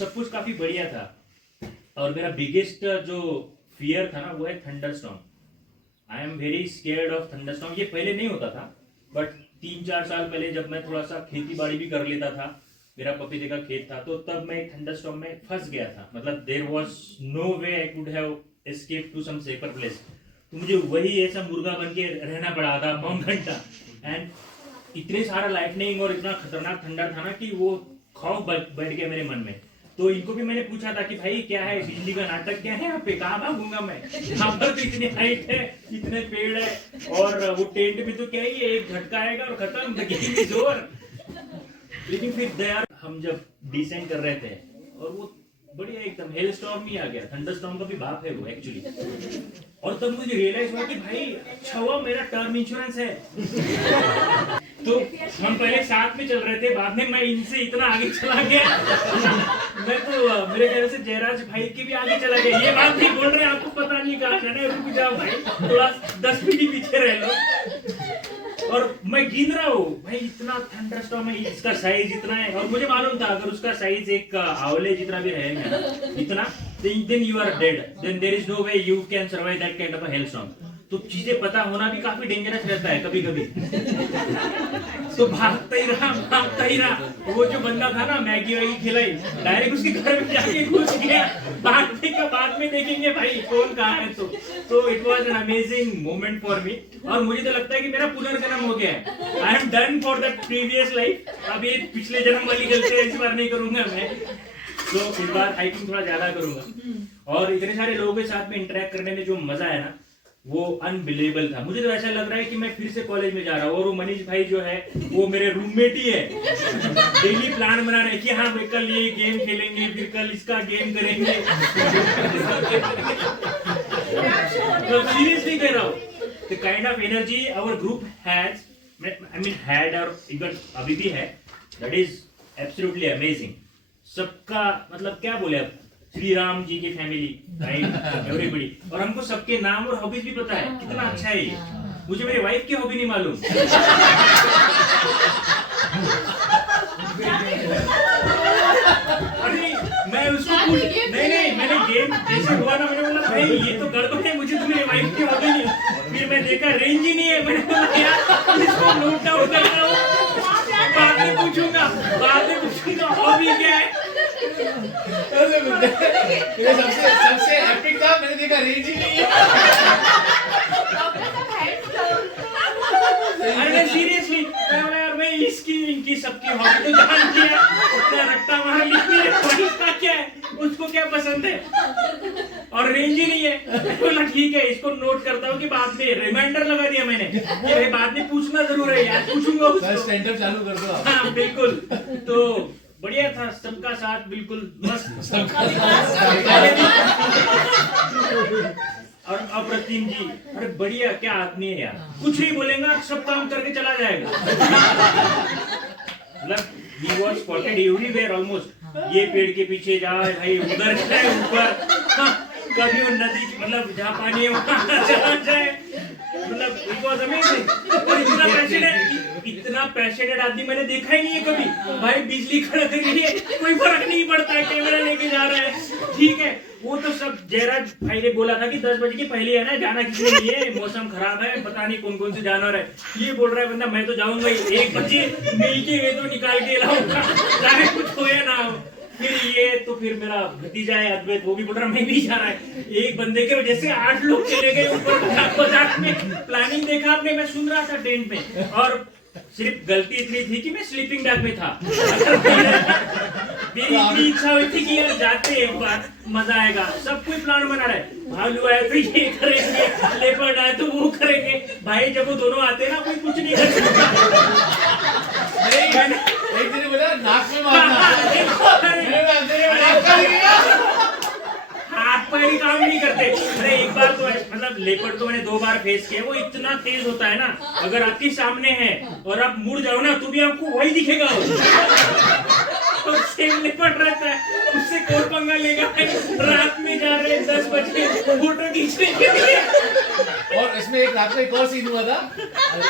सब कुछ काफी बढ़िया था। और मेरा बिगेस्ट जो फियर था ना वो है thunderstorm. I am very scared of thunderstorm. ये पहले नहीं होता था, बट 3-4 साल पहले जब मैं थोड़ा सा खेती बाड़ी भी कर लेता था, मेरा पपीते का खेत था, तो तब मैं एक थंडरस्टॉर्म में फंस गया था। मतलब there was no way I could have escape to some safer place. तो मुझे वही ऐसा मुर्गा बन के रहना पड़ा आधा पौन घंटा। एंड इतने सारा लाइटनिंग और इतना खतरनाक ठंडा था ना कि वो खौफ बैठ गया मेरे मन में। तो इनको भी मैंने पूछा था कि भाई क्या है, बिजली का नाटक क्या है यहाँ पे, कहाँ भागूंगा मैं, यहाँ पर तो इतनी हाइट है, इतने पेड़ है, और वो टेंट में तो क्या ही है, एक झटका आएगा और खत्म, लगेगी जोर। लेकिन फिर दयार हम जब डिसेंड कर रहे थे और वो बढ़िया एकदम हेल स्टॉर्म ही आ गया, थंडर स्टॉर्म का भी बाप है वो एक्चुअली। और तब मुझे रियलाइज हुआ कि भाई अच्छा हुआ मेरा टर्म इंश्योरेंस है। तो हम पहले साथ में चल रहे थे, बाद में मैं इनसे इतना आगे चला गया। मैं तो मेरे ख्याल से जयराज भाई के भी आगे चला गया। ये बात नहीं बोल रहे, आपको पता नहीं कहाँ जाना है, रुक जाओ भाई, थोड़ा 10 मिनट पीछे रह लो। और मैं गिन रहा हूँ भाई इतना थंडरस्टॉर्म है, इसका साइज इतना है, और मुझे मालूम था अगर उसका साइज एक आंवले जितना भी रहेगा इतना, then you are dead, then there is no way you can survive that kind of a hailstorm। तो चीजें पता होना भी काफी डेंजरस रहता है कभी कभी। तो भागता ही रहा। वो जो बंदा था ना मैगी वैगी खिलाई, डायरेक्ट उसके घर में जाके घुस गया। भागने का बाद में देखेंगे भाई कौन कहाँ है। तो it was an amazing moment for me. और मुझे तो लगता है कि मेरा पुनर्जन्म हो गया है। I am done for that previous life. अब ये पिछले जन्म वाली गलती इस बार नहीं करूंगा मैं। तो इस बार हाइकिंग थोड़ा ज्यादा करूंगा। और इतने सारे लोगों के साथ में इंटरेक्ट करने में जो मजा है ना वो अनबिलीवेबल था। मुझे तो ऐसा लग रहा है कि मैं फिर से कॉलेज में जा रहा हूँ। और वो मनीष भाई जो है वो मेरे रूममेट ही है। डेली प्लान बना रहे हैं कि हाँ भाई कल ये गेम खेलेंगे, फिर कल इसका गेम करेंगे। तो सीरियसली कह रहा हूँ, the kind of energy our group has, I mean had, और इवन अभी भी है, दैट इज एब्सोल्युटली अमेजिंग। सबका मतलब क्या बोले अब, श्री राम जी की फैमिली, राइट, एवरीबॉडी। और हमको सबके नाम और हॉबीज भी पता है, कितना अच्छा है ये। मुझे मेरी वाइफ की हॉबी नहीं मालूम। अरे मैं उसको नहीं, मैंने गेम जैसे हुआ ना, मैंने बोला भाई ये तो गड़बड़ है, मुझे तो मेरी वाइफ की हॉबी नहीं। फिर मैं देखा रेंज ही नहीं है, मैंने बोला यार इसको नोट डाउन कर रहा हूँ, बाद में पूछूंगा हॉबी क्या है। सबसे एपिक था, मैंने देखा रेंज ही नहीं है। अरे सीरियसली मैं इसकी इनकी सबकी हॉबी तो जान लिया, उतना रट्टा मार लिया, का क्या है, उसको क्या पसंद है, और रेंज ही नहीं है। बोला ठीक है, इसको नोट करता हूँ कि बाद में रिमाइंडर लगा दिया मैंने कि बाद में पूछना जरूर है यार, पूछूंगा उसको। स्टैंड अप चालू कर दो। हाँ बिल्कुल। तो बढ़िया था, सबका साथ बिल्कुल मस्त। और अप्रतिम जी, अरे बढ़िया, क्या आदमी है यार, कुछ नहीं बोलेगा सब काम करके चला जाएगा। मतलब he was spotted everywhere almost। ये पेड़ के पीछे जाए भाई, उधर जाए ऊपर, कभी वो नदी मतलब जहाँ पानी है वहाँ चला जाए। मतलब it was amazing। और इतना पैशनेट आदमी मैंने देखा ही नहीं है कभी। भाई बिजली कड़क रही है, कोई फर्क नहीं पड़ता है, कैमरा लेके जा रहा है, ठीक है। वो तो सब जयराज भाई ने बोला था कि 10 बजे के पहले है ना, जाना किसी ने नहीं है, मौसम खराब है, पता नहीं कौन कौन से जानवर है। ये बोल रहा है बंदा मैं तो जाऊंगा ही, 1 बजे मिलके गए तो निकाल के लाऊंगा, चाहे कुछ हो या ना हो। फिर ये तो फिर मेरा भतीजा है अद्वैत, वो भी बोल रहा मैं भी जा रहा है। एक बंदे के वजह से 8 लोग चले गए ऊपर मजाक में। प्लानिंग देखा आपने, मैं सुन रहा था टेंट में, और सिर्फ गलती इतनी थी कि मैं स्लीपिंग बैग में था। मेरी इतनी इच्छा हुई थी कि यार जाते हैं एक बार, मजा आएगा। सब कोई प्लान बना रहा है, भालू आए तो ये करेंगे, लेपर्ड आए तो वो करेंगे। भाई जब वो दोनों आते हैं ना, कोई कुछ नहीं कर सकता। एक दिन बोला नाक में मारना, हाथ पैर ही काम नहीं करते। अरे एक बार तो मतलब लेपर्ड तो मैंने 2 बार फेस किया, वो इतना तेज होता है ना, अगर आपके सामने है और आप मुड़ जाओ ना तो भी आपको वही दिखेगा। तो सेम लेपर्ड रहता है, उससे कौन पंगा लेगा। रात में जा रहे हैं 10 बजे फोटो खींचने के लिए। और इसमें एक रात को एक और सीन हुआ था।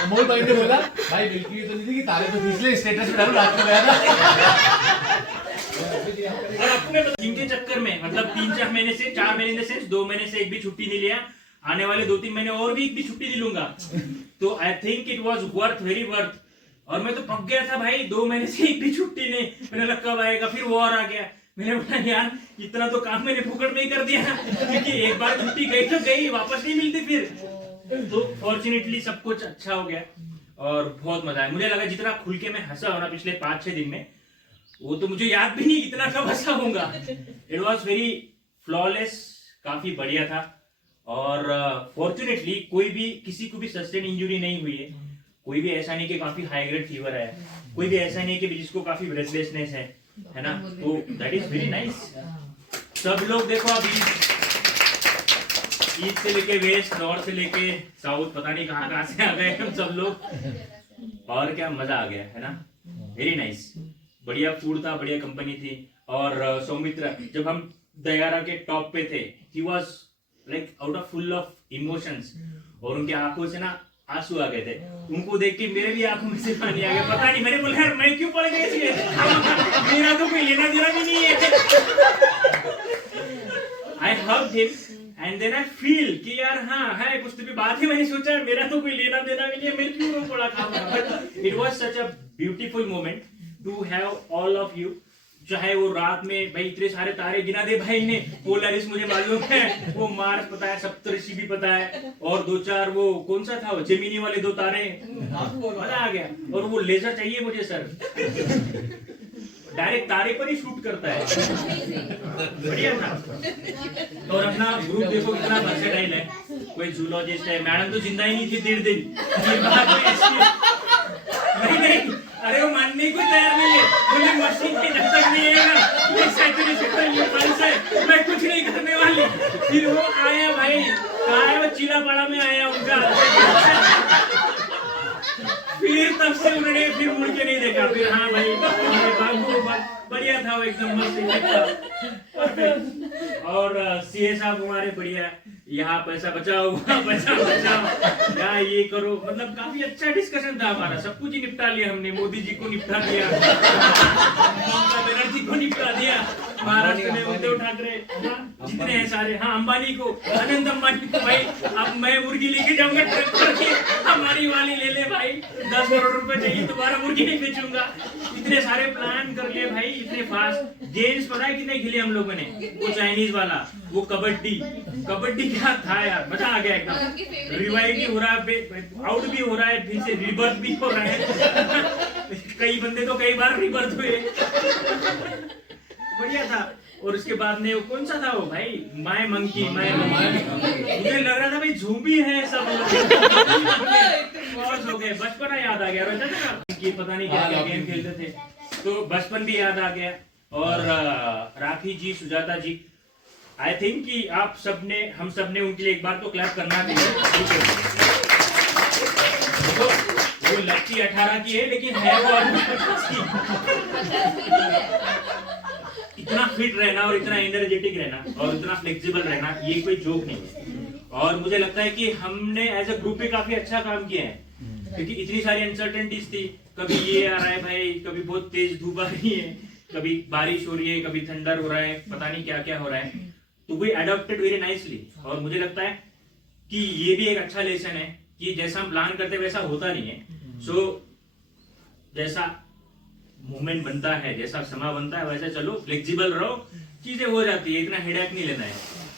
अमोल भाई ने बोला भाई बिल्कुल तो नहीं थी कि तारे तो खींच ले, स्टेटस पे डालो, रात को गया था। और आपको मैं बता, इनके चक्कर में मतलब 3-4 महीने से 4 महीने इन द सेंस 2 महीने से एक भी छुट्टी नहीं लिया, आने वाले 2-3 महीने और भी एक भी छुट्टी नहीं लूंगा। तो I think it was worth, very worth. और मैं तो पक गया था भाई, 2 महीने से एक भी छुट्टी नहीं। मैंने लगा कब आएगा, फिर वॉर आ गया। मैंने बोला यार इतना तो काम मैंने फुकड़ में ही कर दिया, क्योंकि एक बार छुट्टी गई तो गई, वापस नहीं मिलती फिर। तो फॉर्चुनेटली सब कुछ अच्छा हो गया और बहुत मजा आया। मुझे लगा जितना खुल के मैं हंसा हो ना पिछले 5-6 दिन में, वो तो मुझे याद भी नहीं इतना कब हंसा होगा। इट वॉज वेरी फ्लॉलेस, काफी बढ़िया था। और फॉर्चुनेटली कोई भी किसी को भी सस्टेन इंजुरी नहीं हुई है। कोई भी ऐसा नहीं कि काफी हाई ग्रेड फीवर है, कोई भी ऐसा नहीं कि जिसको काफी ब्रेथलेसनेस है ना। तो दैट इज वेरी नाइस। सब लोग देखो अब ईस्ट से लेके वेस्ट, नॉर्थ से लेके साउथ, पता नहीं कहाँ कहाँ से आ गए हम सब लोग। और क्या मजा आ गया है ना, वेरी नाइस। बढ़िया फूड था, बढ़िया कंपनी थी। और सौमित्र जब हम दयारा के टॉप पे थे, he was like out of full of emotions, और उनके आंखों से ना आंसू आ गए थे। उनको देख के मेरे भी आंखों में से पानी आ गया। पता नहीं, मैंने बोला यार मैं क्यों पड़ गया इसलिए, मेरा तो कोई लेना देना भी नहीं है। I hugged him and then I feel कि यार हाँ है कुछ तो भी बात है। मैंने सोचा मेरा तो कोई लेना देना भी नहीं है, मैं क्यों रो पड़ा खा। It was such a beautiful moment to have all of you. चाहे वो रात में भाई इतने सारे तारे गिना दे भाई ने, पोलरिस मुझे मालूम है, वो मार्स पता है, सप्तऋषि भी पता है, और 2-4 वो कौन सा था वो जेमिनी वाले 2 तारे, मजा आ गया। और वो लेजर चाहिए मुझे सर, डायरेक्ट तारे पर ही शूट करता है, बढ़िया था। और अपना ग्रुप देखो कितना वर्सेटाइल है। कोई जूलॉजिस्ट है, मैडम तो जिंदा ही नहीं थी 1.5 दिन। नहीं, अरे वो मानने को तैयार नहीं है, मुझे मशीन के जब तक नहीं आएगा ये सैचुरेशन ये पल्स है, मैं कुछ नहीं करने वाली। फिर वो आया भाई, कहाँ है वो, चिलापाड़ा में आया उनका। फिर तब से उन्होंने फिर मुड़ के नहीं देखा। फिर हाँ भाई बाबू बढ़िया था वो, एकदम मस्त था। और सीए साहब हमारे बढ़िया, यहाँ पैसा बचाओ वहाँ पैसा बचाओ, यहाँ ये करो, मतलब काफी अच्छा डिस्कशन था हमारा। सब कुछ ही निपटा लिया हमने, मोदी जी को निपटा दिया, ममता बनर्जी को निपटा दिया, महाराष्ट्र में उद्धव ठाकरे, जितने हैं सारे, हाँ अंबानी को, अनंत अंबानी को। भाई अब मैं मुर्गी लेके जाऊंगा ट्रक करके, हमारी वाली ले ले भाई, 10 करोड़ रुपए चाहिए, दोबारा मुर्गी नहीं बेचूंगा। इतने सारे प्लान कर लिए भाई, इतने फास्ट। गेम्स पता है कितने खेले हम लोगों ने, वो चाइनीज वाला, वो कबड्डी क्या था यार, मजा आ गया एकदम। रिवाइव भी हो रहा है, आउट भी हो रहा है, फिर से रिबर्थ भी हो रहा है। कई बंदे तो कई बार रिबर्थ हुए, बढ़िया था। और उसके बाद में वो कौन सा था वो भाई, माय मंकी मुझे लग रहा था भाई झूमी है सब हो गए। बचपन याद आ गया, कि पता नहीं क्या क्या गेम खेलते थे, तो बचपन भी याद आ गया। और राखी जी, सुजाता जी, आई थिंक कि आप सबने, हम सबने उनके लिए एक बार तो क्लैप करना चाहिए। तो वो लड़की 18 की है लेकिन है वो 28 की। इतना फिट रहना और इतना एनर्जेटिक रहना और इतना फ्लेक्सिबल रहना, ये कोई जोक नहीं है। और मुझे लगता है कि हमने एज अ ग्रुप भी काफी अच्छा काम किया है, क्योंकि इतनी सारी अनसर्टेनिटीज थी। कभी ये आ रहा है भाई, कभी बहुत तेज धूप आ रही है, कभी बारिश हो रही है, कभी थंडर हो रहा है, पता नहीं क्या क्या हो रहा है। तो वी अडॉप्टेड वेरी नाइसली। और मुझे लगता है कि ये भी एक अच्छा लेसन है कि जैसा हम प्लान करते वैसा होता नहीं है। सो जैसा मूवमेंट बनता है, जैसा समय बनता है, वैसे चलो, फ्लेक्सिबल रहो, चीजें हो जाती है, इतना हेडेक नहीं लेना है।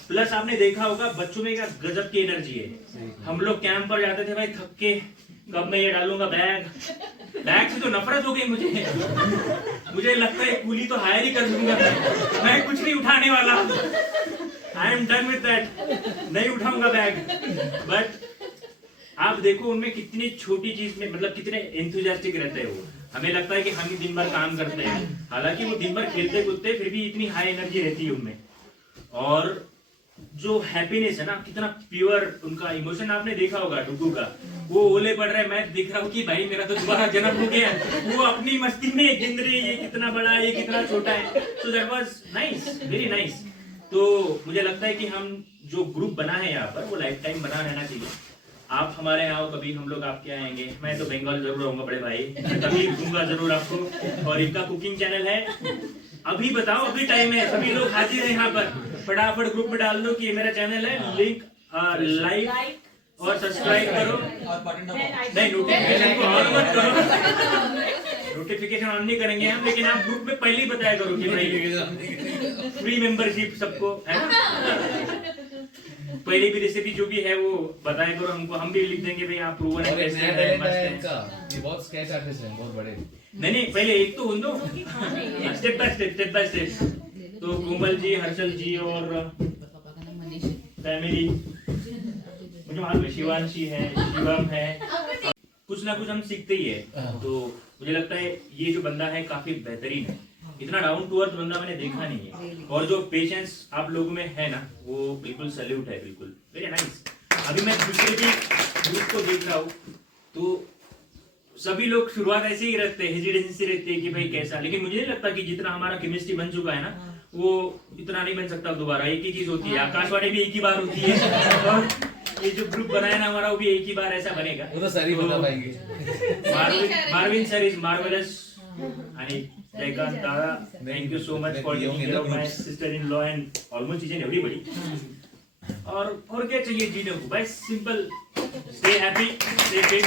प्लस आपने देखा होगा बच्चों में क्या गजब की एनर्जी है। हम लोग कैंप पर जाते थे भाई थक के, कब मैं ये डालूंगा बैग से तो नफरत हो गई मुझे लगता है कूली तो हायर ही कर दूंगा, मैं कुछ नहीं उठाने वाला, I am done with that, नहीं उठाऊंगा बैग। बट आप देखो उनमें कितनी छोटी चीज में मतलब कितने एंथुसियास्टिक रहते हैं वो। हमें लगता है कि हम ही दिन भर काम करते हैं, हालांकि वो दिन भर खेलते कूदते फिर भी इतनी हाई एनर्जी रहती है उनमें। और जो हैप्पीनेस है ना, कितना प्योर उनका इमोशन, आपने देखा होगा डुगू का, वो ओले पड़ रहा है, मैं दिख रहा हूँ कि भाई मेरा तो दोबारा जन्म हो गया, वो अपनी मस्ती में गिन रही है, ये कितना बड़ा है, ये कितना छोटा है। So that was nice, very nice. तो मुझे लगता है कि हम जो ग्रुप बना है यहाँ पर, वो लाइफ टाइम बना रहना चाहिए। आप हमारे यहाँ आओ कभी, हम लोग आपके यहाँ आएंगे। मैं तो बंगाल जरूर आऊंगा बड़े भाई, मैं कभी घूमूंगा जरूर आपको। और इनका कुकिंग चैनल है अभी बताओ, अभी टाइम है, सभी लोग हाजिर हैं यहाँ पर। फटाफट ग्रुप में डाल दो कि ये मेरा चैनल है, लिंक लाइक और सब्सक्राइब करो। नहीं, नोटिफिकेशन को ऑन मत करो, नोटिफिकेशन ऑन नहीं करेंगे हम, लेकिन आप ग्रुप में पहले ही बताया करो कि भाई फ्री मेंबरशिप सबको है ना। पहले भी रेसिपी जो भी है वो बताया करो हमको, हम भी लिख देंगे भाई आप प्रूवन और एक है, नया टैलेंट मस्त है है। इनका, ये बहुत स्केच आर्टिस्ट हैं, बहुत बड़े। नहीं, पहले एक तो उन दो, स्टेप बाय स्टेप। तो कोमल जी, हर्षल जी और फैमिली, मुझे मालूम है शिवांशी है, शिवम है, कुछ ना कुछ हम सीखते ही है। तो मुझे लगता है ये जो बंदा है काफी बेहतरीन है, इतना डाउन टू अर्थ बंदा मैंने देखा नहीं है, और जो पेशेंस आप लोगों में है ना वो बिल्कुल सैल्यूट है, बिल्कुल वेरी नाइस। अभी मैं दूसरे भी ग्रुप को देख रहा हूँ तो सभी लोग शुरुआत ऐसे ही रखते हैं, हेजिटेंसी रहती है कि भाई कैसा, लेकिन मुझे नहीं लगता कि जितना हमारा केमिस्ट्री बन चुका है ना वो इतना नहीं बन सकता दोबारा। एक ही चीज होती है, आकाशवाणी भी एक ही बार होती है, और ये जो ग्रुप बनाया ना हमारा वो भी एक ही बार ऐसा बनेगा। वो तो सर ही बता पाएंगे। मार्विन सर इज मार्वेलस आणि जयकांत दादा, thank you so much for taking care of my sister in law and almost each and everybody. और क्या चाहिए जीने को, बस simple, stay happy, stay fit.